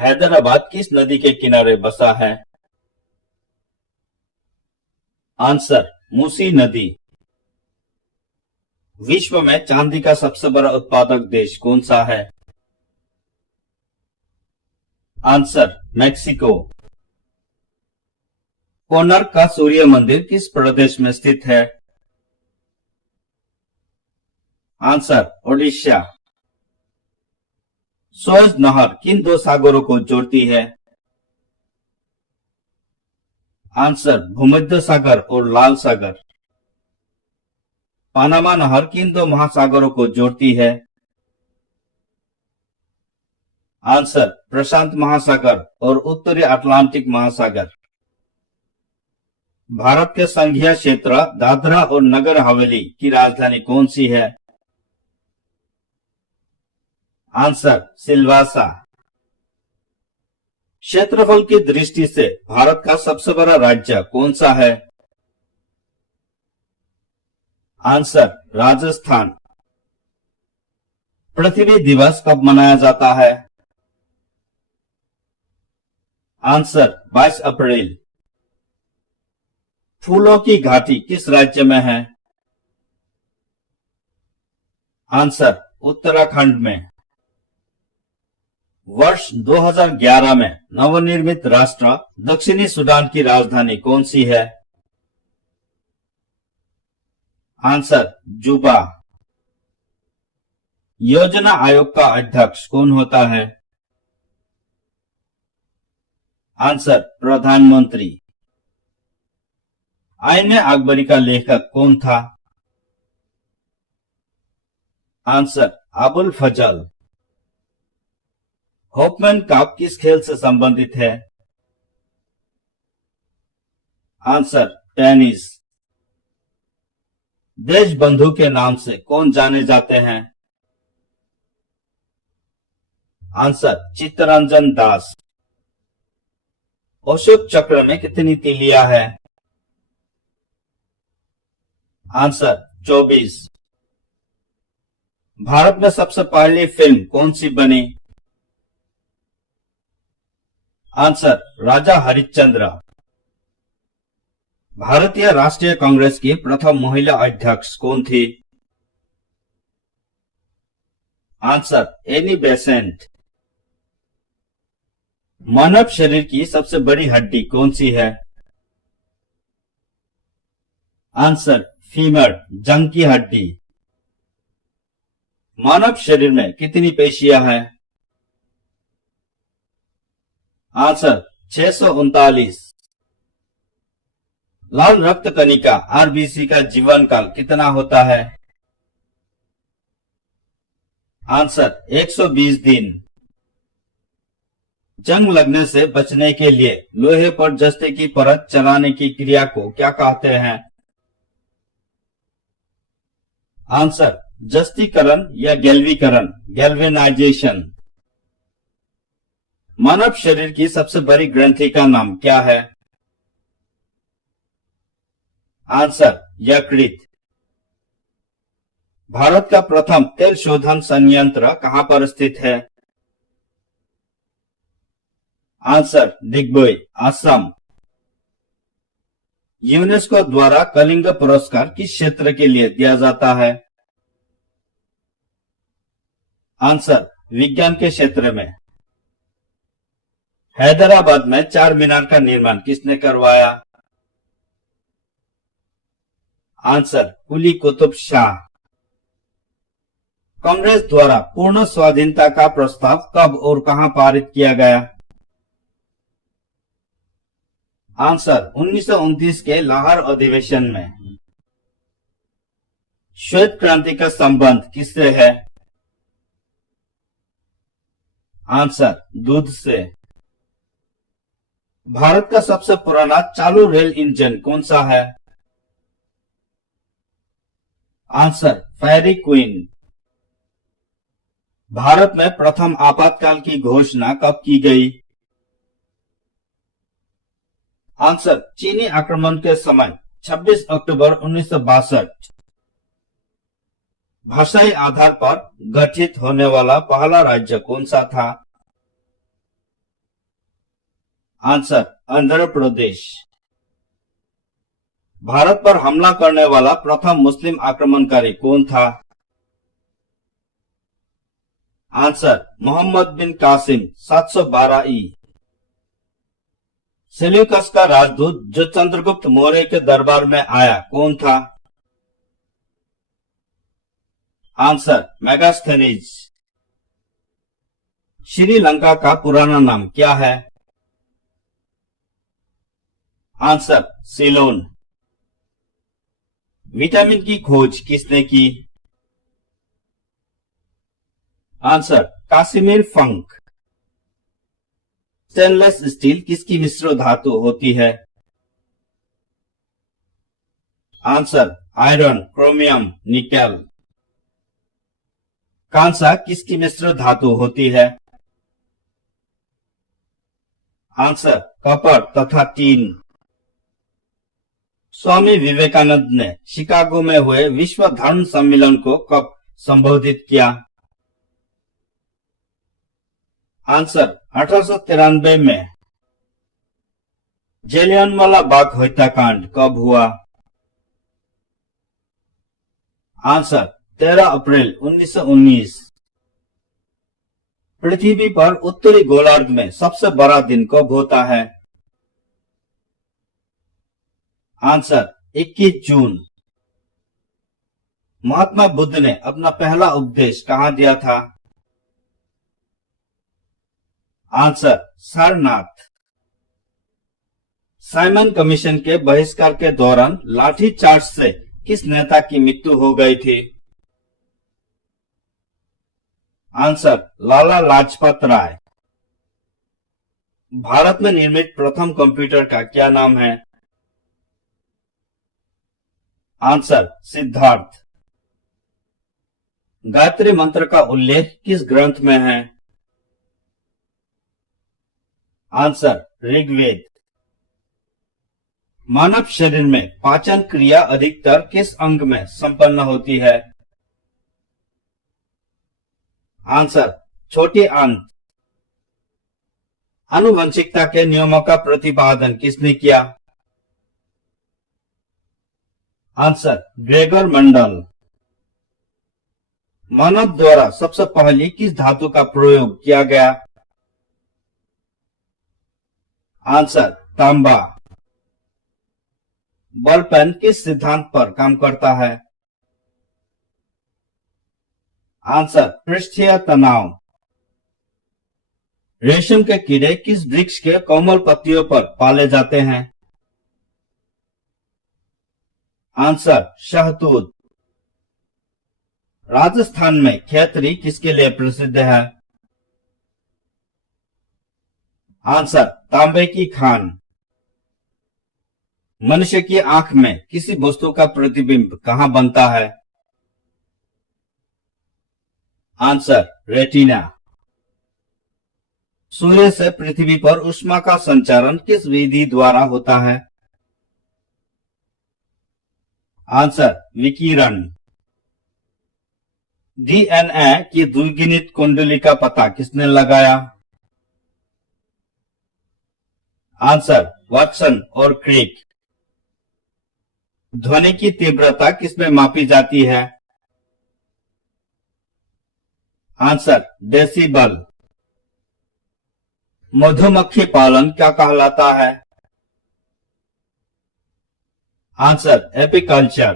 हैदराबाद किस नदी के किनारे बसा है? आंसर मूसी नदी। विश्व में चांदी का सबसे बड़ा उत्पादक देश कौन सा है? Answer Mexico. कोणार्क का सूर्य मंदिर किस प्रदेश में स्थित है? आंसर ओडिशा। सुएज नहर किन दो सागरों को जोड़ती है? आंसर भूमध्य सागर और लाल सागर। पनामा नहर किन दो महासागरों को जोड़ती है? आंसर प्रशांत महासागर और उत्तरी अटलांटिक महासागर। भारत के संघीय क्षेत्र दादरा और नगर हवेली की राजधानी कौन सी है? आंसर सिलवासा। क्षेत्रफल की दृष्टि से भारत का सबसे बड़ा राज्य कौन सा है? आंसर राजस्थान। पृथ्वी दिवस कब मनाया जाता है? आंसर 22 अप्रैल। फूलों की घाटी किस राज्य में है? आंसर उत्तराखंड में। वर्ष 2011 में नवनिर्मित राष्ट्र दक्षिणी सूडान की राजधानी कौन सी है? आंसर जुबा। योजना आयोग का अध्यक्ष कौन होता है? आंसर प्रधानमंत्री। आईने अकबरी का लेखक कौन था? आंसर अबुल फजल। होपमैन कप किस खेल से संबंधित है? Answer tennis. देशबंधु के नाम से कौन जाने जाते हैं? आंसर चित्तरंजन दास। अशोक चक्र में कितनी तीलियां है? आंसर 24। भारत में सबसे पहली फिल्म कौन सी बनी? आंसर राजा हरिश्चंद्र। भारतीय राष्ट्रीय कांग्रेस की प्रथम महिला अध्यक्ष कौन थी? Answer Annie Besant. मानव शरीर की सबसे बड़ी हड्डी कौन सी है? आंसर फीमर, जंग की हड्डी। मानव शरीर में कितनी पेशियां हैं? आंसर 639। लाल रक्त कणिका आरबीसी का जीवन काल कितना होता है? आंसर 120 दिन। जंग लगने से बचने के लिए लोहे पर जस्ते की परत चलाने की क्रिया को क्या कहते हैं? आंसर जस्तीकरण या गैल्वीकरण, गैल्वेनाइजेशन। मानव शरीर की सबसे बड़ी ग्रंथि का नाम क्या है? आंसर यकृत। भारत का प्रथम तेल शोधन संयंत्र कहां पर स्थित है? आंसर दिग्बोई, असम। यूनेस्को द्वारा कलिंग पुरस्कार किस क्षेत्र के लिए दिया जाता है? आंसर विज्ञान के क्षेत्र में। हैदराबाद में चार मीनार का निर्माण किसने करवाया? आंसर कुली कुतुब शाह। कांग्रेस द्वारा पूर्ण स्वाधीनता का प्रस्ताव कब और कहां पारित किया गया? आंसर 1929 के लाहौर अधिवेशन में। श्वेत क्रांति का संबंध किससे है? आंसर दूध से। भारत का सबसे पुराना चालू रेल इंजन कौन सा है? आंसर फेरी क्वीन। भारत में प्रथम आपातकाल की घोषणा कब की गई? आंसर चीनी आक्रमण के समय 26 अक्टूबर 1962। भाषाई आधार पर गठित होने वाला पहला राज्य कौन सा था? आंसर आंध्र प्रदेश। भारत पर हमला करने वाला प्रथम मुस्लिम आक्रमणकारी कौन था? आंसर मोहम्मद बिन कासिम 712 ई। सेल्यूकस का राजदूत जो चंद्रगुप्त मौर्य के दरबार में आया कौन था? आंसर मेगास्थेनीज। श्रीलंका का पुराना नाम क्या है? Answer Ceylon. विटामिन की खोज किसने की? Answer Casimir Funk. Stainless steel किसकी मिश्र धातु होती है? Answer iron, chromium, nickel. कांसा किसकी मिश्र धातु होती है? आंसर कॉपर तथा टीन। स्वामी विवेकानंद ने शिकागो में हुए विश्व धर्म सम्मेलन को कब संबोधित किया? आंसर 1893 में। जलियांवाला बाग हत्याकांड कब हुआ? आंसर 13 अप्रैल 1919। पृथ्वी पर उत्तरी गोलार्ध में सबसे बड़ा दिन कब होता है? आंसर 21 जून। महात्मा बुद्ध ने अपना पहला उपदेश कहां दिया था? आंसर सारनाथ। साइमन कमीशन के बहिष्कार के दौरान लाठीचार्ज से किस नेता की मृत्यु हो गई थी? आंसर लाला लाजपत राय। भारत में निर्मित प्रथम कंप्यूटर का क्या नाम है? आंसर सिद्धार्थ। गायत्री मंत्र का उल्लेख किस ग्रंथ में है? आंसर ऋग्वेद। मानव शरीर में पाचन क्रिया अधिकतर किस अंग में संपन्न होती है? आंसर छोटी आंत। आनुवंशिकता के नियमों का प्रतिपादन किसने किया? आंसर ग्रेगर मंडल। मानव द्वारा सबसे पहले किस धातु का प्रयोग किया गया? आंसर तांबा। बॉल पेन किस सिद्धांत पर काम करता है? आंसर पृष्ठीय तनाव। रेशम के कीड़े किस वृक्ष के कोमल पत्तियों पर पाले जाते हैं? आंसर शहतूत। राजस्थान में खैतरी किसके लिए प्रसिद्ध है? आंसर तांबे की खान। मनुष्य की आंख में किसी वस्तु का प्रतिबिंब कहां बनता है? Answer retina. सूर्य से पृथ्वी पर ऊष्मा का संचारण किस विधि द्वारा होता है? आंसर विकिरण। डीएनए की द्विगुणित कुंडली का पता किसने लगाया? आंसर वाटसन और क्रिक। ध्वनि की तीव्रता किसमें मापी जाती है? Answer decibel. मधुमक्खी पालन क्या कहलाता है? Answer apiculture.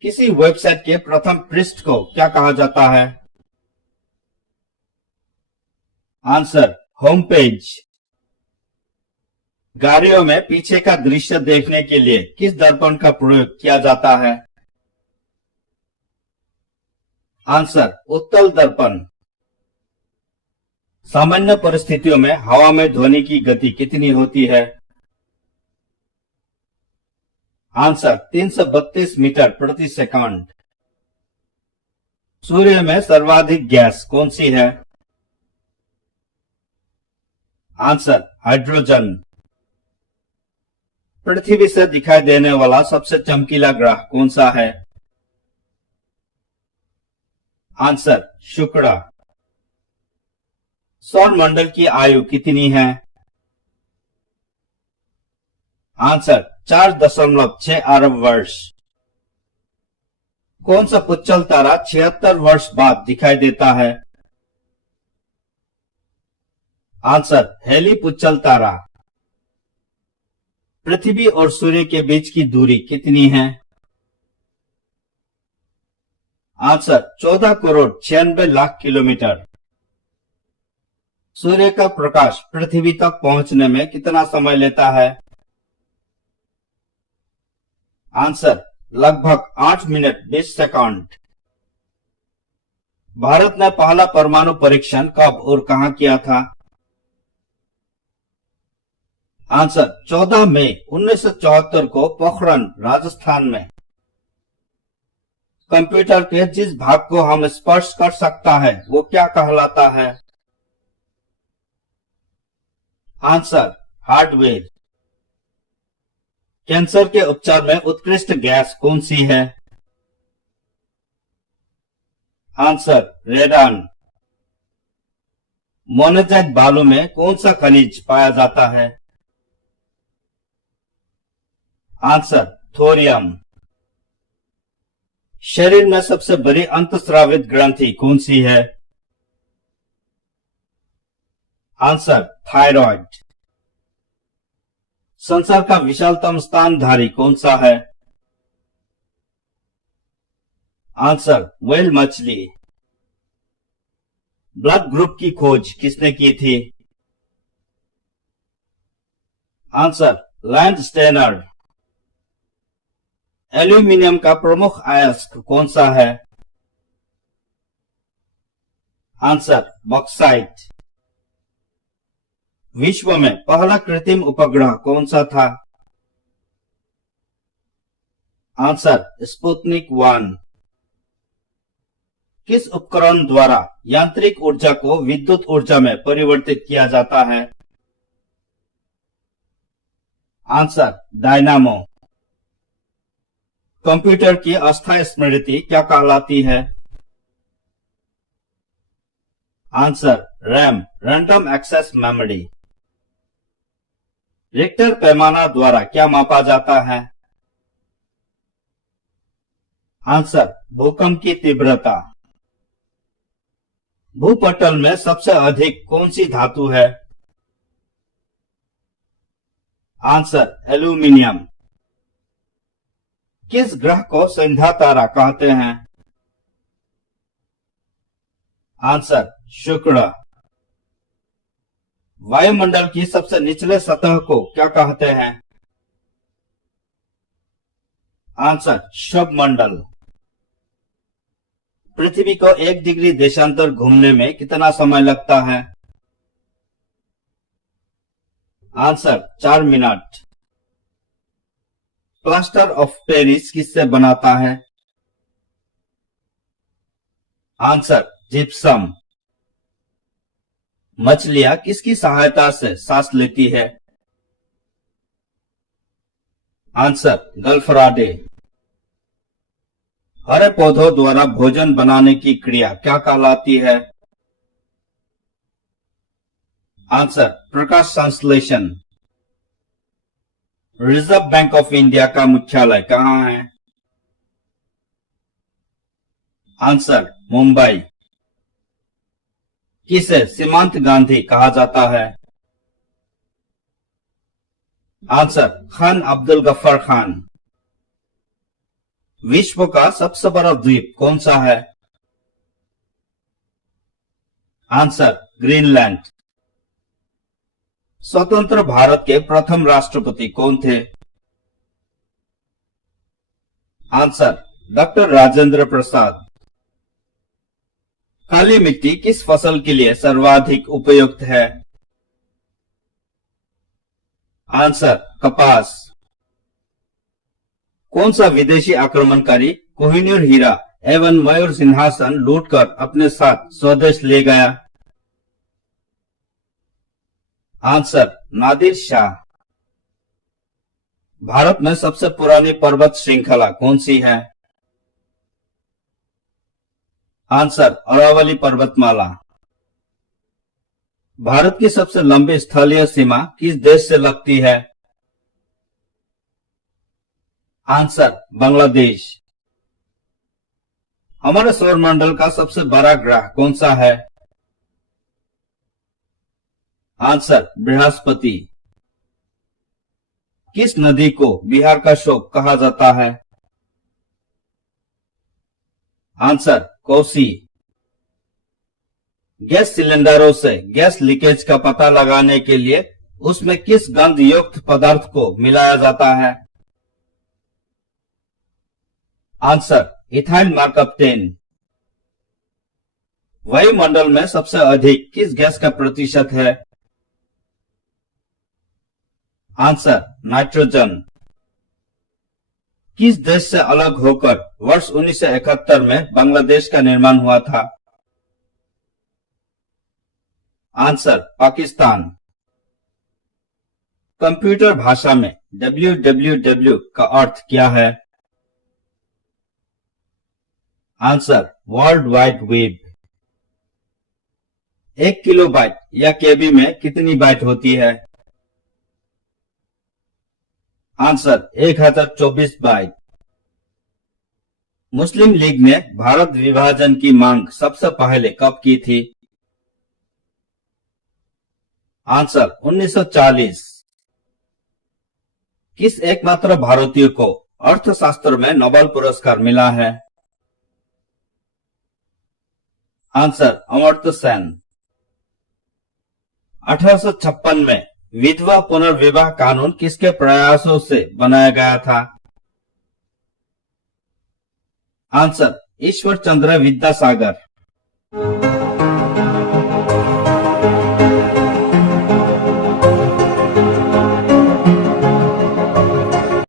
किसी वेबसाइट के प्रथम पृष्ठ को क्या कहा जाता है? Answer home page. गाड़ियों में पीछे का दृश्य देखने के लिए किस दर्पण का प्रयोग किया जाता है? आंसर उत्तल दर्पण। सामान्य परिस्थितियों में हवा में ध्वनि की गति कितनी होती है? आंसर 332 मीटर प्रति सेकंड। सूर्य में सर्वाधिक गैस कौन सी है? Answer hydrogen. पृथ्वी से दिखाई देने वाला सबसे चमकीला ग्रह कौन सा है? आंसर शुक्र। सौर मंडल की आयु कितनी है? आंसर 4.6 अरब वर्ष। कौन सा पुच्चल तारा 76 वर्ष बाद दिखाई देता है? आंसर हेली पुच्चल तारा। पृथ्वी और सूर्य के बीच की दूरी कितनी है? Answer 14 crore 96 lakh kilometre. सूर्य का प्रकाश पृथ्वी तक पहुंचने में कितना समय लेता है? आंसर लगभग 8 मिनट 20 सेकंड। भारत ने पहला परमाणु परीक्षण कब और कहां किया था? आंसर 14 मई 1974 को पोखरण, राजस्थान में। कंप्यूटर के जिस भाग को हम स्पर्श कर सकता है वो क्या कहलाता है? Answer hardware. कैंसर के उपचार में उत्कृष्ट गैस कौन सी है? Answer radon. मोनेजाइट बालू में कौन सा खनिज पाया जाता है? Answer thorium. शरीर में सबसे बड़ी अंतस्रावित ग्रंथि कौन सी है? Answer thyroid. संसार का विशालतम स्तनधारी कौन सा है? आंसर व्हेल मछली। ब्लड ग्रुप की खोज किसने की थी? Answer land Steiner. एल्यूमिनियम का प्रमुख अयस्क कौन सा है? Answer bauxite. विश्व में पहला कृत्रिम उपग्रह कौन सा था? Answer Sputnik 1। किस उपकरण द्वारा यांत्रिक ऊर्जा को विद्युत ऊर्जा में परिवर्तित किया जाता है? Answer dynamo. कंप्यूटर की अस्थायी स्मृति क्या कहलाती है? Answer RAM, random access memory. Richter पैमाना द्वारा क्या मापा जाता है? आंसर भूकंप की तीव्रता। भूपटल में सबसे अधिक कौन सी धातु है? Answer aluminium. किस ग्रह को संध्या तारा कहते हैं? आंसर शुक्र। वायुमंडल की सबसे निचले सतह को क्या कहते हैं? आंसर शुभमंडल। पृथ्वी को 1 डिग्री देशांतर घूमने में कितना समय लगता है? Answer 4 minute. Plaster of Paris किससे बनाता है? Answer gypsum. मछलियां किसकी सहायता से सांस लेती है? आंसर गल्फराडे। हरे पौधों द्वारा भोजन बनाने की क्रिया क्या कहलाती है? आंसर प्रकाश संश्लेषण। रिजर्व बैंक ऑफ इंडिया का मुख्यालय कहां है? आंसर मुंबई। किसे सीमांत गांधी कहा जाता है? आंसर खान अब्दुल गफ्फार खान। विश्व का सबसे बड़ा द्वीप कौन सा है? Answer Greenland. स्वतंत्र भारत के प्रथम राष्ट्रपति कौन थे? Answer doctor Rajendra Prasad. काली मिट्टी किस फसल के लिए सर्वाधिक उपयुक्त है? आंसर कपास। कौन सा विदेशी आक्रमणकारी कोहिनूर हीरा एवं मयूर सिंहासन लूटकर अपने साथ स्वदेश ले गया? आंसर नादिर शाह। भारत में सबसे पुरानी पर्वत श्रृंखला कौन सी है? आंसर अरावली पर्वतमाला। भारत की सबसे लंबी स्थलीय सीमा किस देश से लगती है? आंसर बांग्लादेश। हमारे सौरमंडल का सबसे बड़ा ग्रह कौन सा है? आंसर बृहस्पति। किस नदी को बिहार का शोक कहा जाता है? आंसर कोसी। गैस सिलेंडरों से गैस लीकेज का पता लगाने के लिए उसमें किस गंध युक्त पदार्थ को मिलाया जाता है? Answer ethyl markup 10। वायुमंडल में सबसे अधिक किस गैस का प्रतिशत है? Answer nitrogen. किस देश से अलग होकर वर्ष 1971 में बांग्लादेश का निर्माण हुआ था? आंसर पाकिस्तान। कंप्यूटर भाषा में www का अर्थ क्या है? Answer world wide web. 1 kilobyte या केबी में कितनी बाइट होती है? Answer 1024 bite. मुस्लिम लीग ने भारत विभाजन की मांग सबसे पहले कब की थी? आंसर 1940। किस एकमात्र भारतीय को अर्थशास्त्र में नोबेल पुरस्कार मिला है? आंसर अमर्त्य सेन। 1856 में विधवा पुनर्विवाह कानून किसके प्रयासों से बनाया गया था? आंसर ईश्वर चंद्र विद्यासागर।